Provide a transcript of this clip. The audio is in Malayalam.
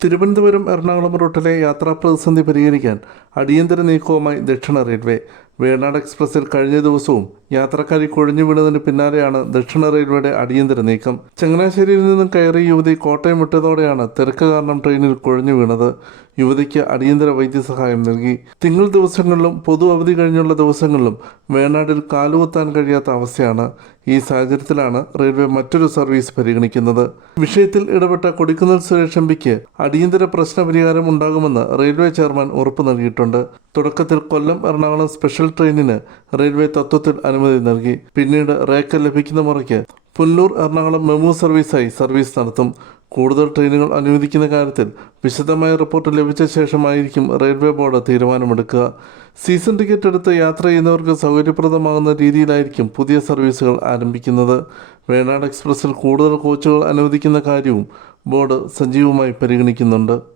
തിരുവനന്തപുരം എറണാകുളം റൂട്ടിലെ യാത്രാ പ്രതിസന്ധി പരിഹരിക്കാൻ അടിയന്തര നീക്കവുമായി ദക്ഷിണ റെയിൽവേ വേണാട് എക്സ്പ്രസിൽ കഴിഞ്ഞ ദിവസവും യാത്രക്കാരി കൊഴിഞ്ഞു വീണതിന് പിന്നാലെയാണ് ദക്ഷിണ റെയിൽവേയുടെ അടിയന്തര നീക്കം. ചങ്ങനാശ്ശേരിയിൽ നിന്നും കയറി യുവതി കോട്ടയം വിട്ടതോടെയാണ് തിരക്ക് കാരണം ട്രെയിനിൽ കൊഴിഞ്ഞു വീണത്. യുവതിക്ക് അടിയന്തര വൈദ്യസഹായം നൽകി. തിങ്കൾ ദിവസങ്ങളിലും പൊതു അവധി കഴിഞ്ഞുള്ള ദിവസങ്ങളിലും വേണാടിൽ കാലുകുത്താൻ കഴിയാത്ത അവസ്ഥയാണ് ഈ സാഹചര്യത്തിലാണ് റെയിൽവേ മറ്റൊരു സർവീസ് പരിഗണിക്കുന്നത്. വിഷയത്തിൽ ഇടപെട്ട കൊടിക്കുന്നിൽ സുരേഷ് എംപിക്ക് അടിയന്തര പ്രശ്ന പരിഹാരം ഉണ്ടാകുമെന്ന് റെയിൽവേ ചെയർമാൻ ഉറപ്പു നൽകിയിട്ടുണ്ട്. തുടക്കത്തിൽ കൊല്ലം എറണാകുളം സ്പെഷ്യൽ ട്രെയിനിന് റെയിൽവേ തത്വത്തിൽ അനുമതി നൽകി. പിന്നീട് റേക്ക് ലഭിക്കുന്ന മുറയ്ക്ക് പുല്ലൂർ എറണാകുളം മെമു സർവീസായി സർവീസ് നടത്തും. കൂടുതൽ ട്രെയിനുകൾ അനുവദിക്കുന്ന കാര്യത്തിൽ വിശദമായ റിപ്പോർട്ട് ലഭിച്ച ശേഷമായിരിക്കും റെയിൽവേ ബോർഡ് തീരുമാനമെടുക്കുക. സീസൺ ടിക്കറ്റ് എടുത്ത് യാത്ര ചെയ്യുന്നവർക്ക് സൗകര്യപ്രദമാകുന്ന രീതിയിലായിരിക്കും പുതിയ സർവീസുകൾ ആരംഭിക്കുന്നത്. വേണാട് എക്സ്പ്രസിൽ കൂടുതൽ കോച്ചുകൾ അനുവദിക്കുന്ന കാര്യവും ബോർഡ് സജീവമായി പരിഗണിക്കുന്നുണ്ട്.